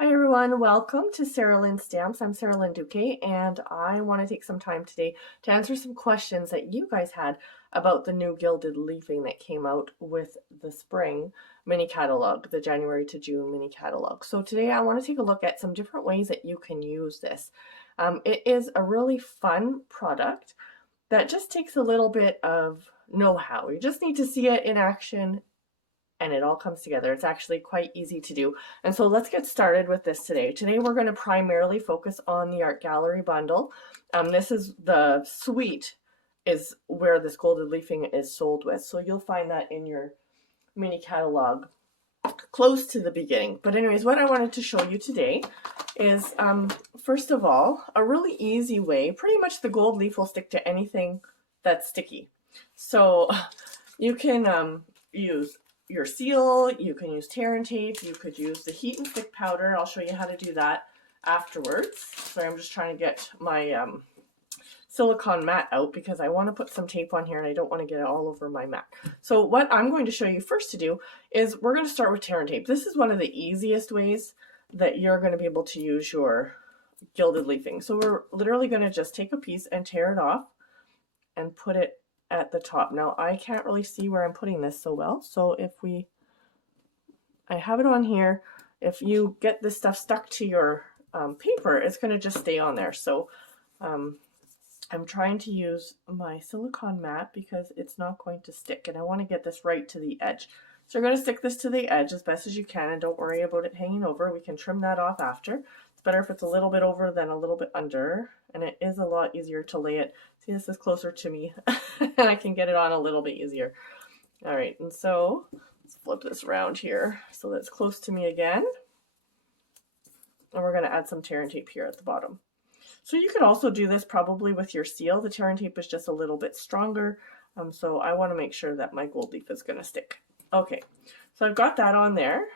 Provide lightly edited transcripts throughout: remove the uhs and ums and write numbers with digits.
Hi everyone, welcome to Sarah Lynn Stamps. I'm Sarah Lynn Duque, and I want to take some time today to answer some questions that you guys had about the new gilded leafing that came out with the spring mini catalog, the January to June mini catalog. So today I want to take a look at some different ways that you can use this. It is a really fun product that just takes a little bit of know-how. You just need to see it in action and it all comes together. It's actually quite easy to do. And so let's get started with this today. Today we're going to primarily focus on the art gallery bundle. This is the suite is where this gilded leafing is sold with. So you'll find that in your mini catalog close to the beginning. But anyways, what I wanted to show you today is first of all, a really easy way. Pretty much the gold leaf will stick to anything that's sticky. So you can use your seal, you can use tear and tape, you could use the heat and stick powder. I'll show you how to do that afterwards. So I'm just trying to get my silicone mat out because I want to put some tape on here and I don't want to get it all over my mat. So what I'm going to show you first to do is we're going to start with tear and tape. This is one of the easiest ways that you're going to be able to use your gilded leafing. So we're literally going to just take a piece and tear it off and put it at the top. Now I can't really see where I'm putting this so well, so I have it on here. If you get this stuff stuck to your paper, it's going to just stay on there. So I'm trying to use my silicone mat because it's not going to stick, and I want to get this right to the edge. So you're going to stick this to the edge as best as you can, and don't worry about it hanging over. We can trim that off after. It's better if it's a little bit over than a little bit under, and it is a lot easier to lay it. See, this is closer to me, and I can get it on a little bit easier. All right, and so let's flip this around here so that's close to me again. And we're going to add some tear and tape here at the bottom. So you could also do this probably with your seal. The tear and tape is just a little bit stronger, so I want to make sure that my gold leaf is going to stick. Okay, so I've got that on there,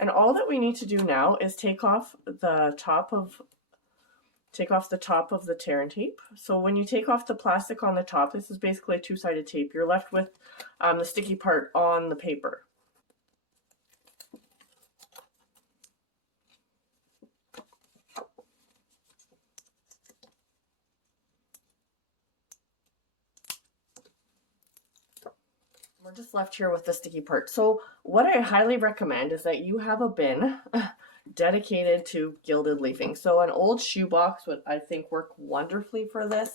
and all that we need to do now is take off the top of the tear and tape. So when you take off the plastic on the top, this is basically a two-sided tape, you're left with the sticky part on the paper. We're just left here with the sticky part. So what I highly recommend is that you have a bin dedicated to gilded leafing. So an old shoebox would, I think, work wonderfully for this,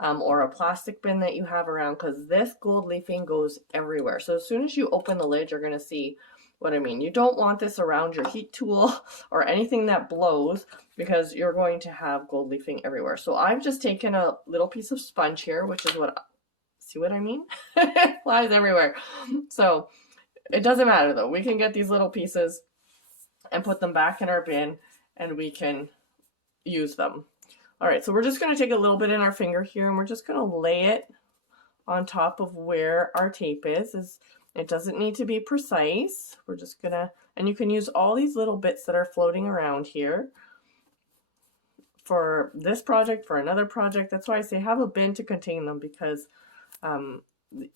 or a plastic bin that you have around, because this gold leafing goes everywhere. So as soon as you open the lid, you're going to see what I mean. You don't want this around your heat tool or anything that blows, because you're going to have gold leafing everywhere. So I've just taken a little piece of sponge here, which is what, see what I mean? It flies everywhere. So it doesn't matter though. We can get these little pieces and put them back in our bin and we can use them. All right, so we're just going to take a little bit in our finger here and we're just going to lay it on top of where our tape is. It doesn't need to be precise. We're just going to, and you can use all these little bits that are floating around here for this project, for another project. That's why I say have a bin to contain them, because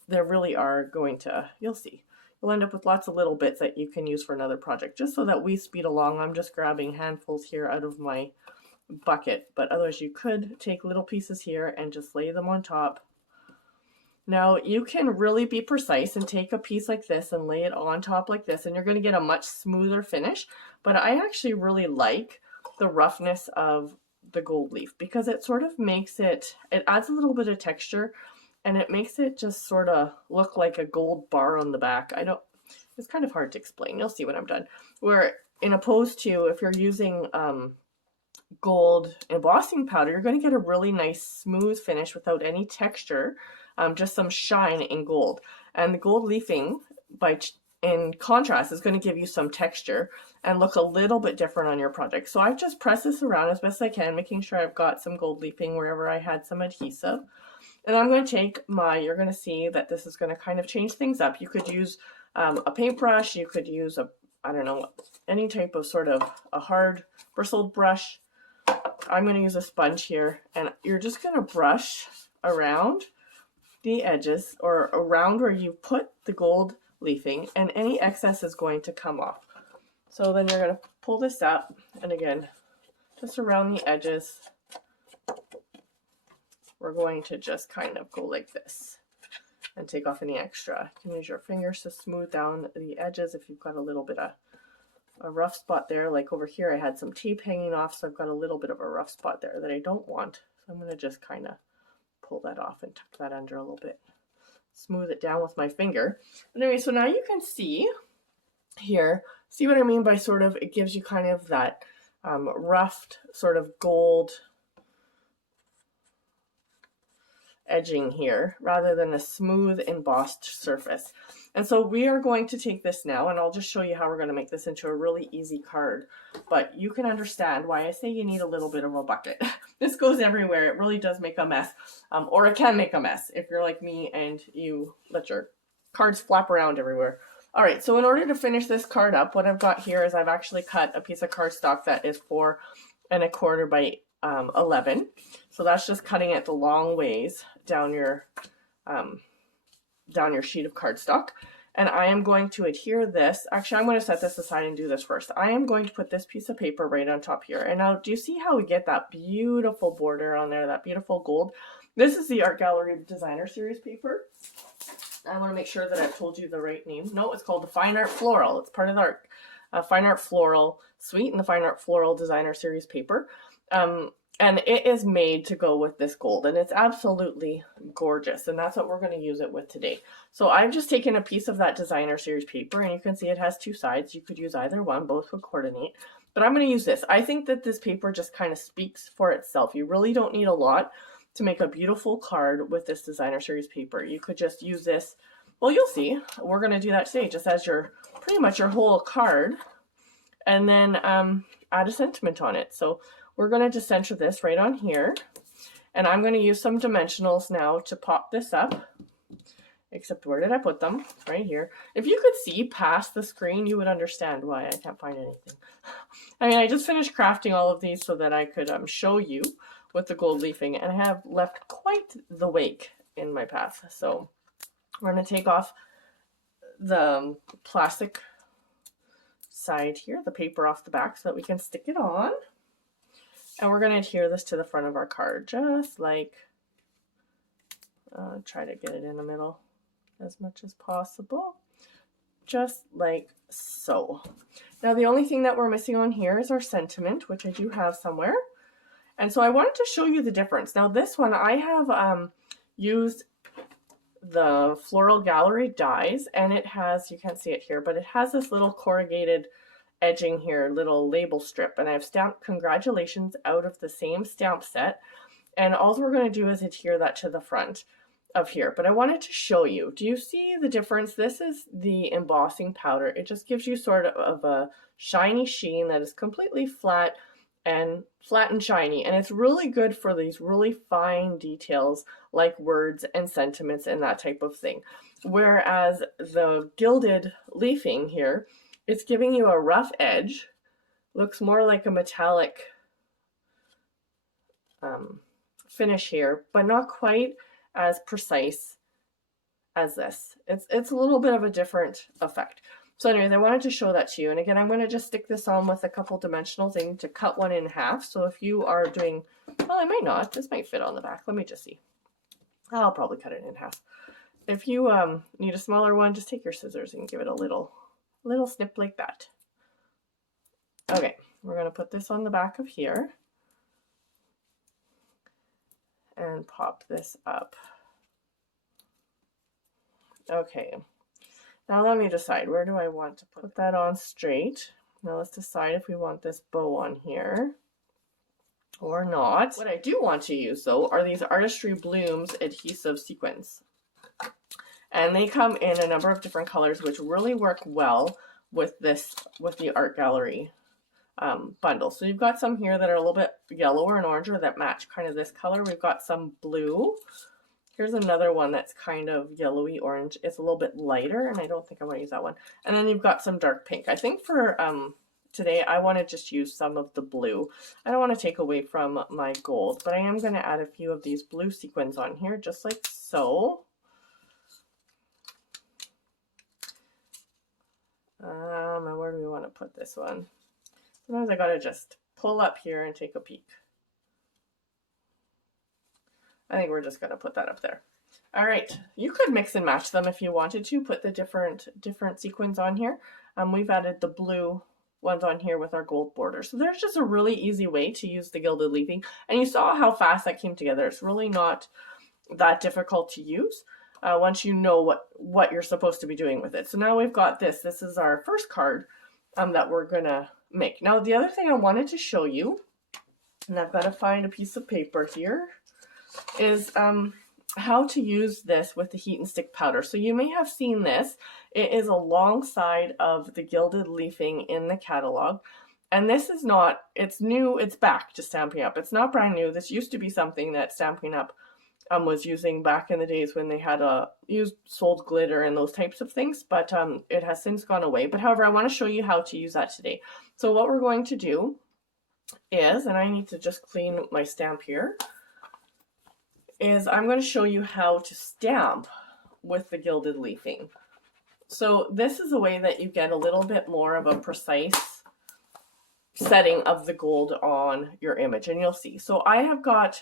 there really are going to, you'll see, you'll end up with lots of little bits that you can use for another project. Just so that we speed along, I'm just grabbing handfuls here out of my bucket, but otherwise you could take little pieces here and just lay them on top. Now you can really be precise and take a piece like this and lay it on top like this, and you're going to get a much smoother finish. But I actually really like the roughness of the gold leaf because it sort of makes it adds a little bit of texture. And it makes it just sort of look like a gold bar on the back. It's kind of hard to explain. You'll see when I'm done. Where in opposed to if you're using gold embossing powder, you're going to get a really nice smooth finish without any texture, just some shine in gold. And the gold leafing, in contrast, is going to give you some texture and look a little bit different on your project. So I've just pressed this around as best I can, making sure I've got some gold leafing wherever I had some adhesive. And I'm going to take you're going to see that this is going to kind of change things up. You could use a paintbrush, you could use I don't know, any type of sort of a hard bristled brush. I'm going to use a sponge here, and you're just going to brush around the edges or around where you put the gold leafing, and any excess is going to come off. So then you're going to pull this up, and again, just around the edges, we're going to just kind of go like this and take off any extra. You can use your fingers to smooth down the edges if you've got a little bit of a rough spot there. Like over here I had some tape hanging off, so I've got a little bit of a rough spot there that I don't want. So I'm going to just kind of pull that off and tuck that under a little bit. Smooth it down with my finger. Anyway, so now you can see here, see what I mean by sort of, it gives you kind of that roughed sort of gold edging here rather than a smooth embossed surface. And so we are going to take this now, and I'll just show you how we're going to make this into a really easy card. But you can understand why I say you need a little bit of a bucket. This goes everywhere. It really does make a mess, or it can make a mess if you're like me and you let your cards flap around everywhere. All right, so in order to finish this card up, what I've got here is I've actually cut a piece of cardstock that is 4 1/4 by 11. So that's just cutting it the long ways down your sheet of cardstock. And I am going to adhere this. Actually, I'm going to set this aside and do this first. I am going to put this piece of paper right on top here. And now, do you see how we get that beautiful border on there, that beautiful gold? This is the Art Gallery Designer Series paper. I want to make sure that I've told you the right name. No, it's called the Fine Art Floral. It's part of the Fine Art Floral suite and the Fine Art Floral Designer Series paper. And it is made to go with this gold, and it's absolutely gorgeous, and that's what we're going to use it with today. So I've just taken a piece of that Designer Series paper, and you can see it has 2 sides. You could use either one, both would coordinate, but I'm going to use this. I think that this paper just kind of speaks for itself. You really don't need a lot to make a beautiful card with this Designer Series paper. You could just use this, well, you'll see. We're going to do that today, just as your pretty much your whole card, and then add a sentiment on it. So we're going to just center this right on here, and I'm going to use some dimensionals now to pop this up, except where did I put them? Right here. If you could see past the screen, you would understand why I can't find anything. I mean, I just finished crafting all of these so that I could show you with the gold leafing, and I have left quite the wake in my path. So we're going to take off the plastic side here, the paper off the back, so that we can stick it on. And we're going to adhere this to the front of our card, just like, try to get it in the middle as much as possible, just like so. Now the only thing that we're missing on here is our sentiment, which I do have somewhere. And so I wanted to show you the difference. Now this one, I have used the Floral Gallery dies, and it has, you can't see it here, but it has this little corrugated edging here, little label strip, and I've stamped congratulations out of the same stamp set, and all we're going to do is adhere that to the front of here. But I wanted to show you, do you see the difference? This is the embossing powder. It just gives you sort of a shiny sheen that is completely flat and shiny, and it's really good for these really fine details like words and sentiments and that type of thing. Whereas the gilded leafing here, it's giving you a rough edge, looks more like a metallic finish here, but not quite as precise as this. It's a little bit of a different effect. So anyways, I wanted to show that to you. And again, I'm going to just stick this on with a couple dimensionals. I need to cut one in half. So if you are doing, well, I might not. This might fit on the back. Let me just see. I'll probably cut it in half. If you need a smaller one, just take your scissors and give it a little snip like that. Okay, we're going to put this on the back of here and pop this up. Okay, now let me decide, where do I want to put that on straight? Now let's decide if we want this bow on here or not. What I do want to use though are these Artistry Blooms adhesive sequins. And they come in a number of different colors, which really work well with the Art Gallery bundle. So you've got some here that are a little bit yellower and oranger that match kind of this color. We've got some blue. Here's another one that's kind of yellowy orange. It's a little bit lighter, and I don't think I want to use that one. And then you've got some dark pink. I think for today, I want to just use some of the blue. I don't want to take away from my gold, but I am going to add a few of these blue sequins on here, just like so. And where do we want to put this one? Sometimes I gotta just pull up here and take a peek. I think we're just gonna put that up there. All right, you could mix and match them if you wanted to, put the different sequins on here. We've added the blue ones on here with our gold border. So there's just a really easy way to use the gilded leafing. And you saw how fast that came together. It's really not that difficult to use once you know what you're supposed to be doing with it. So now we've got this. This is our first card that we're gonna make. Now the other thing I wanted to show you, and I've got to find a piece of paper here, is how to use this with the heat and stick powder. So you may have seen this. It is alongside of the gilded leafing in the catalog. And this is not, it's new, it's back to Stampin' Up. It's not brand new. This used to be something that Stampin' Up was using back in the days when they had sold glitter and those types of things, but it has since gone away. But however, I want to show you how to use that today. So what we're going to do is, and I need to just clean my stamp here, is I'm going to show you how to stamp with the gilded leafing. So this is a way that you get a little bit more of a precise setting of the gold on your image, and you'll see. So I've got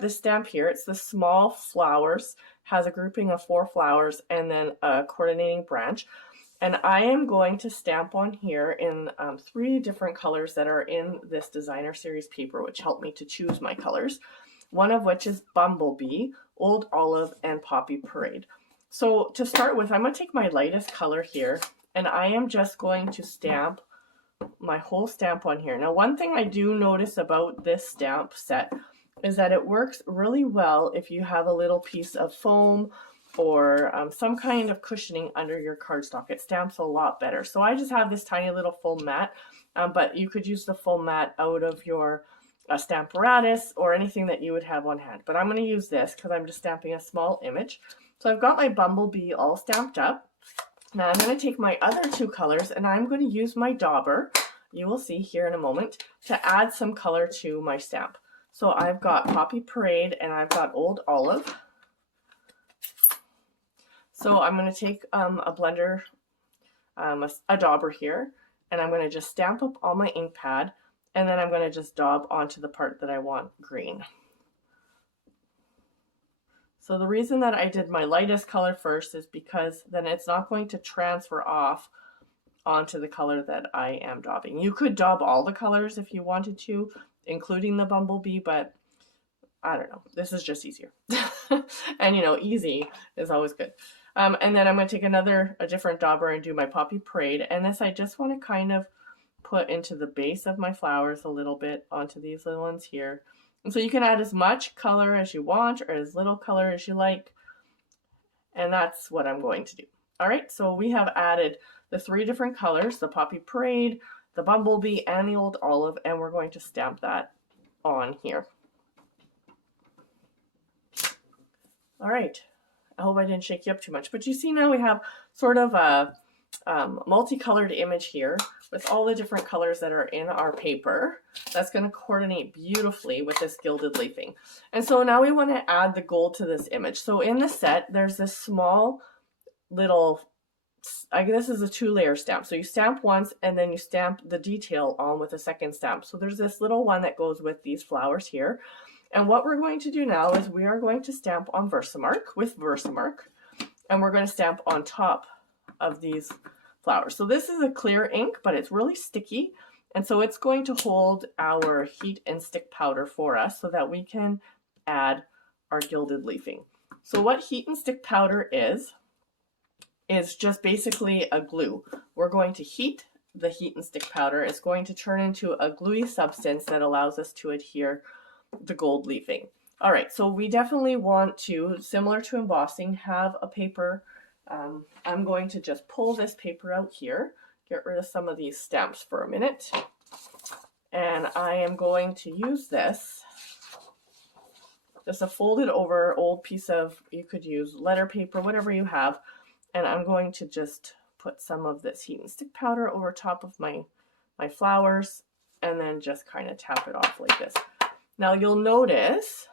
this stamp here. It's the small flowers, has a grouping of 4 flowers and then a coordinating branch. And I am going to stamp on here in 3 different colors that are in this designer series paper, which helped me to choose my colors. One of which is Bumblebee, Old Olive, and Poppy Parade. So to start with, I'm going to take my lightest color here, and I am just going to stamp my whole stamp on here. Now, one thing I do notice about this stamp set is that it works really well if you have a little piece of foam or some kind of cushioning under your cardstock. It stamps a lot better. So I just have this tiny little foam mat, but you could use the foam mat out of your Stamparatus or anything that you would have on hand. But I'm going to use this because I'm just stamping a small image. So I've got my Bumblebee all stamped up. Now I'm going to take my other 2 colors and I'm going to use my dauber, you will see here in a moment, to add some color to my stamp. So I've got Poppy Parade and I've got Old Olive. So I'm going to take a blender, a dauber here, and I'm going to just stamp up all my ink pad. And then I'm going to just daub onto the part that I want green. So the reason that I did my lightest color first is because then it's not going to transfer off onto the color that I am daubing. You could daub all the colors if you wanted to, including the Bumblebee, but I don't know. This is just easier. And you know, easy is always good. And then I'm going to take a different dauber and do my Poppy Parade. And this I just want to kind of put into the base of my flowers a little bit onto these little ones here. And so you can add as much color as you want or as little color as you like. And that's what I'm going to do. All right, so we have added the 3 different colors, the Poppy Parade, the Bumblebee, and the Old Olive, and we're going to stamp that on here. All right, I hope I didn't shake you up too much, but you see now we have sort of a multicolored image here with all the different colors that are in our paper. That's going to coordinate beautifully with this gilded leafing. And so now we want to add the gold to this image. So in the set, there's this small little, this is a 2-layer stamp. So you stamp once and then you stamp the detail on with a second stamp. So there's this little one that goes with these flowers here. And what we're going to do now is we are going to stamp on Versamark with Versamark, and we're going to stamp on top of these flowers. So this is a clear ink, but it's really sticky, and so it's going to hold our heat and stick powder for us so that we can add our gilded leafing. So what heat and stick powder is just basically a glue. We're going to heat the heat and stick powder. It's going to turn into a gluey substance that allows us to adhere the gold leafing. All right, so we definitely want to, similar to embossing, have a paper. I'm going to just pull this paper out here, get rid of some of these stamps for a minute, and I am going to use this, just a folded over old piece of, you could use letter paper, whatever you have, and I'm going to just put some of this heat and stick powder over top of my flowers, and then just kind of tap it off like this. Now you'll notice,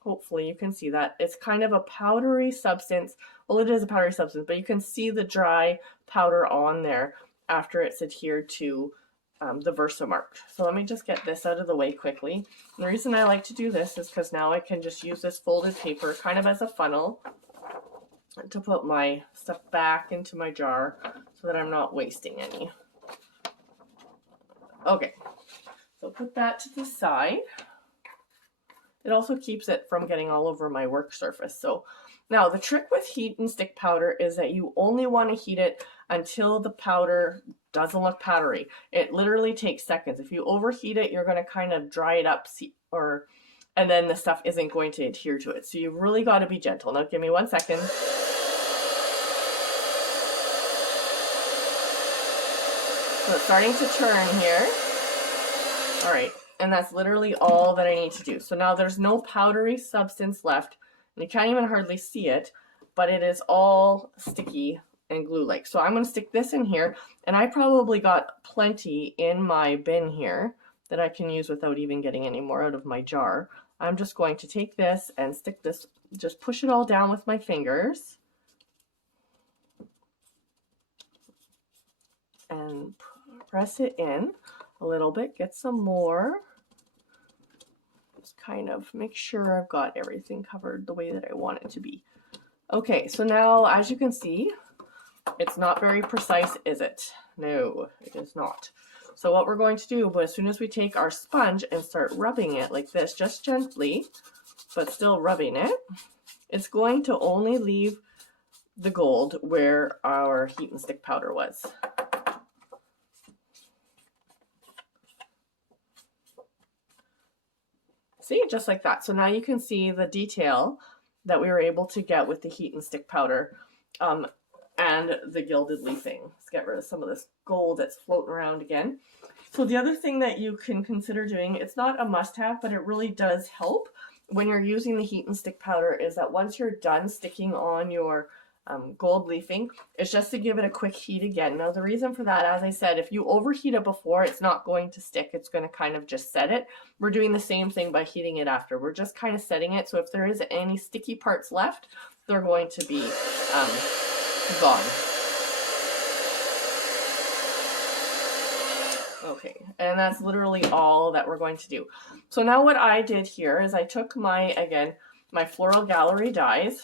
hopefully you can see that, it's kind of a powdery substance. Well, it is a powdery substance, but you can see the dry powder on there after it's adhered to the Versamark. So let me just get this out of the way quickly. And the reason I like to do this is because now I can just use this folded paper kind of as a funnel to put my stuff back into my jar so that I'm not wasting any. Okay, so put that to the side. It also keeps it from getting all over my work surface. So now the trick with heat and stick powder is that you only want to heat it until the powder doesn't look powdery. It literally takes seconds. If you overheat it, you're going to kind of dry it up, and then the stuff isn't going to adhere to it. So you've really got to be gentle. Now give me 1 second. So it's starting to turn here. All right, and that's literally all that I need to do. So now there's no powdery substance left, and you can't even hardly see it, but it is all sticky and glue-like. So I'm going to stick this in here, and I probably got plenty in my bin here that I can use without even getting any more out of my jar. I'm just going to take this and stick this, just push it all down with my fingers. And press it in a little bit, get some more. Just kind of make sure I've got everything covered the way that I want it to be. Okay, so now as you can see, it's not very precise, is it? No, it is not. So what we're going to do, but as soon as we take our sponge and start rubbing it like this, just gently, but still rubbing it, it's going to only leave the gold where our heat and stick powder was. See, just like that. So now you can see the detail that we were able to get with the heat and stick powder and the gilded leafing. Let's get rid of some of this gold that's floating around again. So the other thing that you can consider doing, it's not a must-have, but it really does help when you're using the heat and stick powder, is that once you're done sticking on your gold leafing, is just to give it a quick heat again. Now the reason for that, as I said, if you overheat it before, it's not going to stick. It's going to kind of just set it. We're doing the same thing by heating it after. We're just kind of setting it. So if there is any sticky parts left, they're going to be gone. Okay, and that's literally all that we're going to do. So now what I did here is I took my Floral Gallery dies,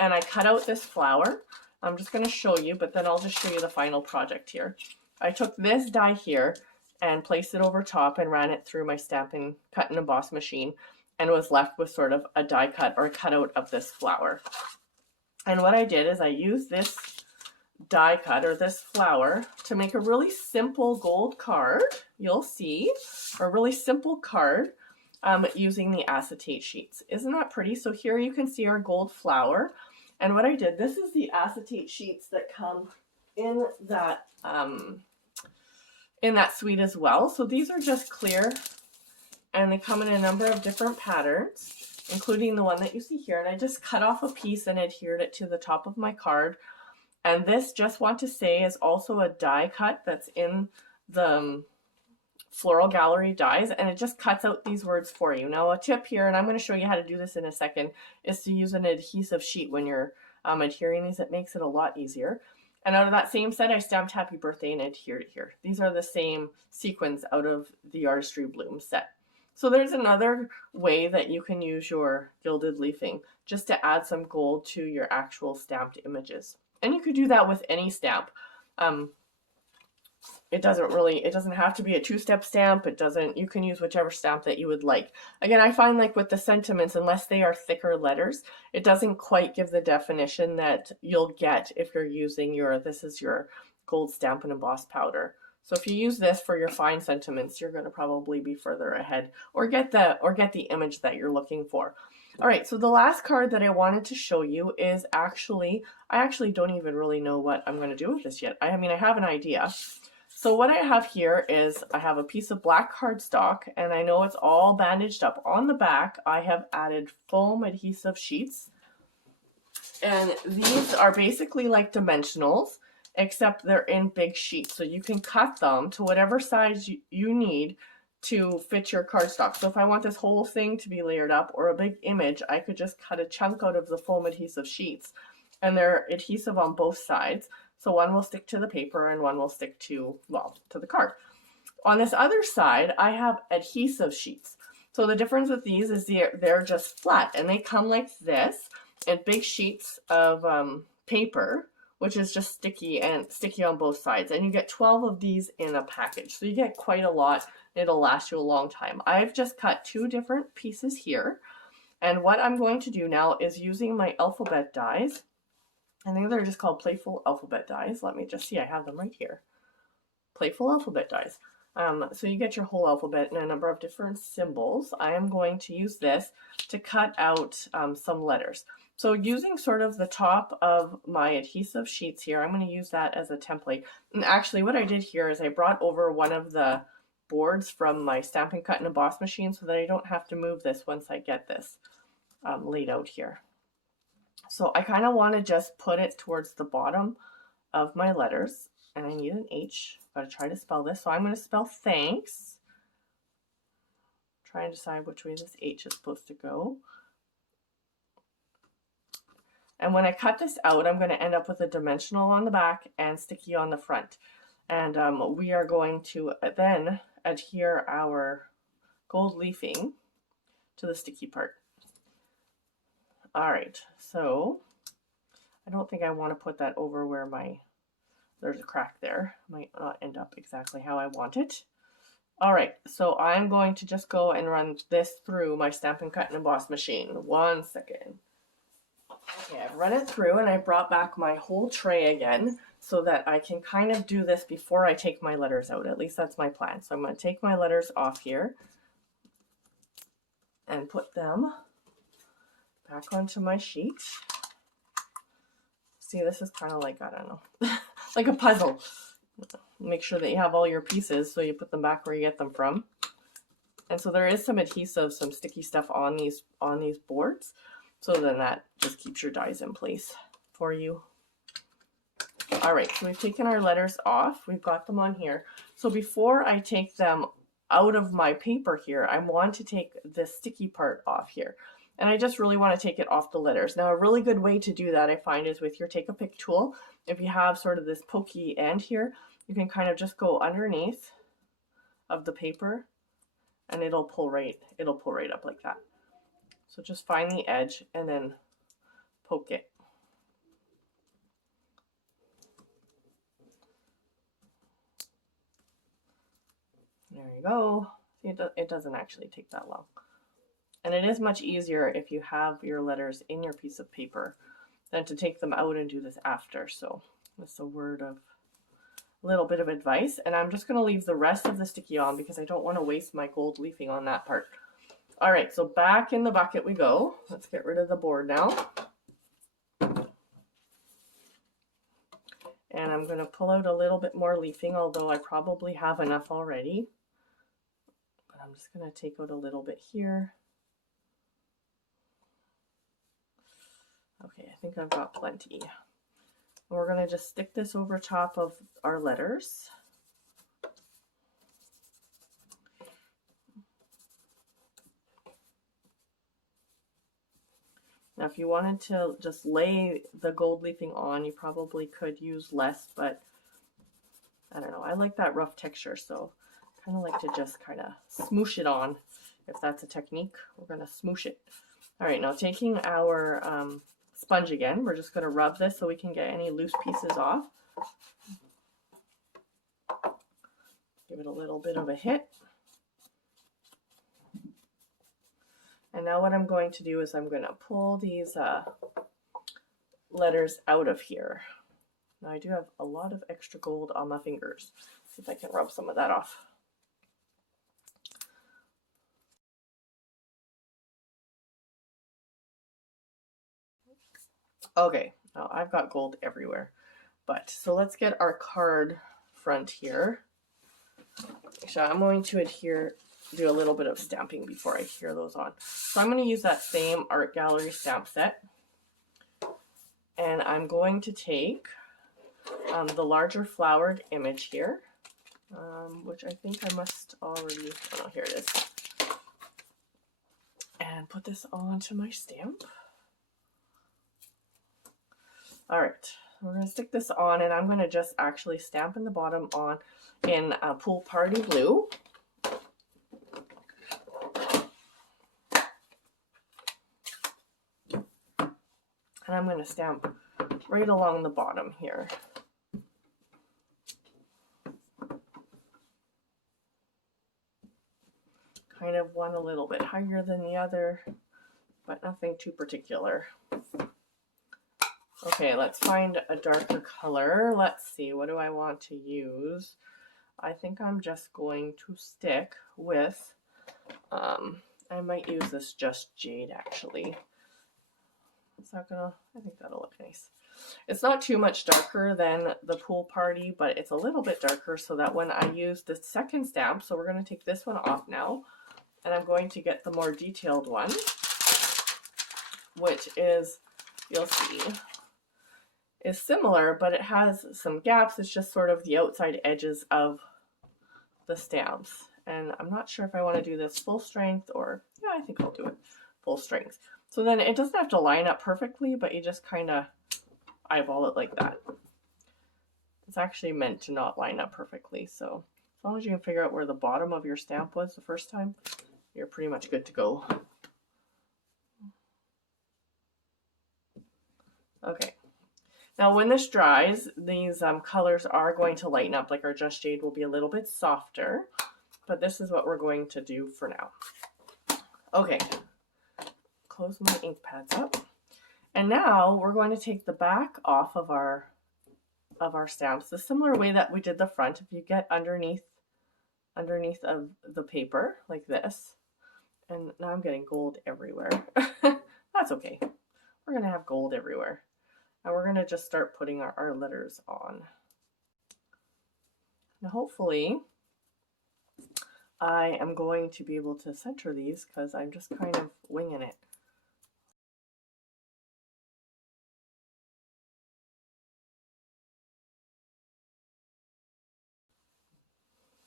and I cut out this flower. I'm just going to show you, but then I'll just show you the final project here. I took this die here and placed it over top and ran it through my Stampin' Cut and Emboss machine, and was left with sort of a die cut or a cutout of this flower. And what I did is I used this die cut or this flower to make a really simple gold card, you'll see, a really simple card using the acetate sheets. Isn't that pretty? So here you can see our gold flower, and what I did, this is the acetate sheets that come in that suite as well. So these are just clear, and they come in a number of different patterns, including the one that you see here, and I just cut off a piece and adhered it to the top of my card. And this, just want to say, is also a die cut that's in the Floral Gallery dies, and it just cuts out these words for you. Now a tip here, and I'm going to show you how to do this in a second, is to use an adhesive sheet when you're adhering these. It makes it a lot easier. And out of that same set, I stamped Happy Birthday and adhered it here. These are the same sequins out of the Artistry Bloom set. So there's another way that you can use your gilded leafing, just to add some gold to your actual stamped images. And you could do that with any stamp. It doesn't have to be a two-step stamp. You can use whichever stamp that you would like. Again, I find like with the sentiments, unless they are thicker letters, it doesn't quite give the definition that you'll get if you're using this is your gold Stampin' Emboss powder. So if you use this for your fine sentiments, you're going to probably be further ahead, or get the image that you're looking for. All right, so the last card that I wanted to show you is I actually don't even really know what I'm going to do with this yet. I mean, I have an idea. So what I have here is I have a piece of black cardstock, and I know it's all bandaged up. On the back, I have added foam adhesive sheets, and these are basically like dimensionals, except they're in big sheets. So you can cut them to whatever size you need to fit your cardstock. So if I want this whole thing to be layered up, or a big image, I could just cut a chunk out of the foam adhesive sheets, and they're adhesive on both sides. So one will stick to the paper and one will stick to the card. On this other side, I have adhesive sheets. So the difference with these is they're just flat, and they come like this in big sheets of paper, which is just sticky on both sides. And you get 12 of these in a package. So you get quite a lot. It'll last you a long time. I've just cut 2 different pieces here. And what I'm going to do now is using my alphabet dies. I think they're just called Playful Alphabet dies. Let me just see, I have them right here. Playful Alphabet dies. So you get your whole alphabet and a number of different symbols. I am going to use this to cut out some letters. So using sort of the top of my adhesive sheets here, I'm going to use that as a template. And actually what I did here is I brought over one of the boards from my Stampin' Cut and Emboss machine so that I don't have to move this once I get this laid out here. So I kind of want to just put it towards the bottom of my letters, and I need an H. I've got to try to spell this. So I'm going to spell thanks. Try and decide which way this H is supposed to go. And when I cut this out, I'm going to end up with a dimensional on the back and sticky on the front. And we are going to then adhere our gold leafing to the sticky part. All right, so I don't think I want to put that over where there's a crack there. Might not end up exactly how I want it. All right, so I'm going to just go and run this through my Stampin' Cut and Emboss machine. 1 second. Okay, I've run it through and I brought back my whole tray again so that I can kind of do this before I take my letters out. At least that's my plan. So I'm going to take my letters off here and put them back onto my sheet. See, this is kind of like, I don't know, like a puzzle. Make sure that you have all your pieces so you put them back where you get them from. And so there is some adhesive, some sticky stuff on these boards. So then that just keeps your dies in place for you. All right, so we've taken our letters off. We've got them on here. So before I take them out of my paper here, I want to take the sticky part off here. And I just really want to take it off the letters. Now, a really good way to do that, I find, is with your Take a Pick tool. If you have sort of this pokey end here, you can kind of just go underneath of the paper and it'll pull right up like that. So just find the edge and then poke it. There you go. See, it doesn't actually take that long. And it is much easier if you have your letters in your piece of paper than to take them out and do this after. So that's a little bit of advice. And I'm just going to leave the rest of the sticky on because I don't want to waste my gold leafing on that part. All right, so back in the bucket we go. Let's get rid of the board now. And I'm going to pull out a little bit more leafing, although I probably have enough already. But I'm just going to take out a little bit here. Okay, I think I've got plenty. And we're going to just stick this over top of our letters. Now, if you wanted to just lay the gold leafing on, you probably could use less, but I don't know. I like that rough texture, so I kind of like to just kind of smoosh it on. If that's a technique, we're going to smoosh it. All right, now taking our sponge again, we're just going to rub this so we can get any loose pieces off. Give it a little bit of a hit. And now what I'm going to do is I'm going to pull these letters out of here. Now I do have a lot of extra gold on my fingers. See if I can rub some of that off. Okay, now I've got gold everywhere. So let's get our card front here. Actually, I'm going to do a little bit of stamping before I adhere those on. So I'm going to use that same art gallery stamp set. And I'm going to take the larger flowered image here, which I think I must already, oh, here it is. And put this onto my stamp. All right, we're going to stick this on, and I'm going to just actually stamp in the bottom on in Pool Party Blue. And I'm going to stamp right along the bottom here. Kind of one a little bit higher than the other, but nothing too particular. Okay, let's find a darker color. Let's see, what do I want to use? I think I'm just going to stick with, I might use this Just Jade actually. Is that gonna, I think that'll look nice. It's not too much darker than the Pool Party, but it's a little bit darker so that when I use the second stamp, so we're going to take this one off now, and I'm going to get the more detailed one, which is, you'll see, is similar, but it has some gaps. It's just sort of the outside edges of the stamps. And I'm not sure if I want to do this full strength or, yeah, I think I'll do it full strength. So then it doesn't have to line up perfectly, but you just kind of eyeball it like that. It's actually meant to not line up perfectly. So as long as you can figure out where the bottom of your stamp was the first time, you're pretty much good to go. Okay. Now when this dries, these colors are going to lighten up. Like our Just Jade will be a little bit softer, but this is what we're going to do for now. Okay. Close my ink pads up, and now we're going to take the back off of our stamps the similar way that we did the front. If you get underneath of the paper like this, and now I'm getting gold everywhere. That's okay, we're gonna have gold everywhere, and we're gonna just start putting our letters on. Now hopefully I am going to be able to center these because I'm just kind of winging it.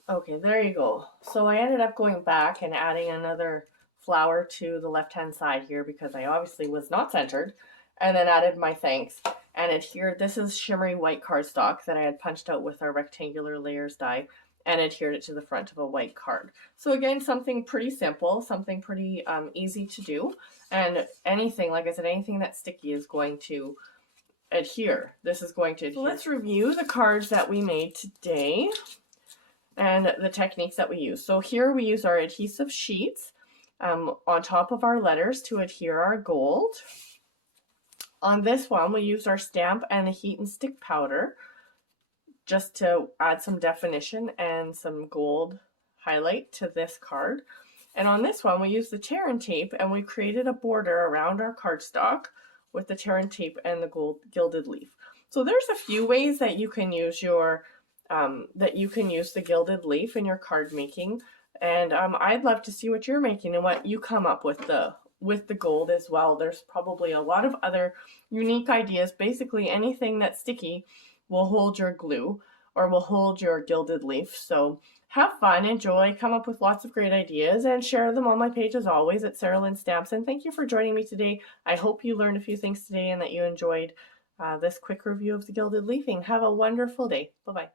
Okay, there you go. So I ended up going back and adding another flower to the left-hand side here because I obviously was not centered, and then added my thanks and adhered. This is shimmery white cardstock that I had punched out with our rectangular layers die and adhered it to the front of a white card. So again, something pretty simple, something pretty easy to do, and anything, like I said, anything that's sticky is going to adhere. This is going to adhere. So let's review the cards that we made today and the techniques that we use. So here we use our adhesive sheets on top of our letters to adhere our gold. On this one, we used our stamp and the heat and stick powder just to add some definition and some gold highlight to this card. And on this one, we used the tear and tape, and we created a border around our cardstock with the tear and tape and the gold gilded leaf. So there's a few ways that you can use your the gilded leaf in your card making, and I'd love to see what you're making and what you come up with the gold as well. There's probably a lot of other unique ideas. Basically anything that's sticky will hold your glue or will hold your gilded leaf. So have fun, enjoy, come up with lots of great ideas, and share them on my page as always at Sarah Lynn Stamps. And thank you for joining me today. I hope you learned a few things today and that you enjoyed this quick review of the gilded leafing. Have a wonderful day. Bye-bye.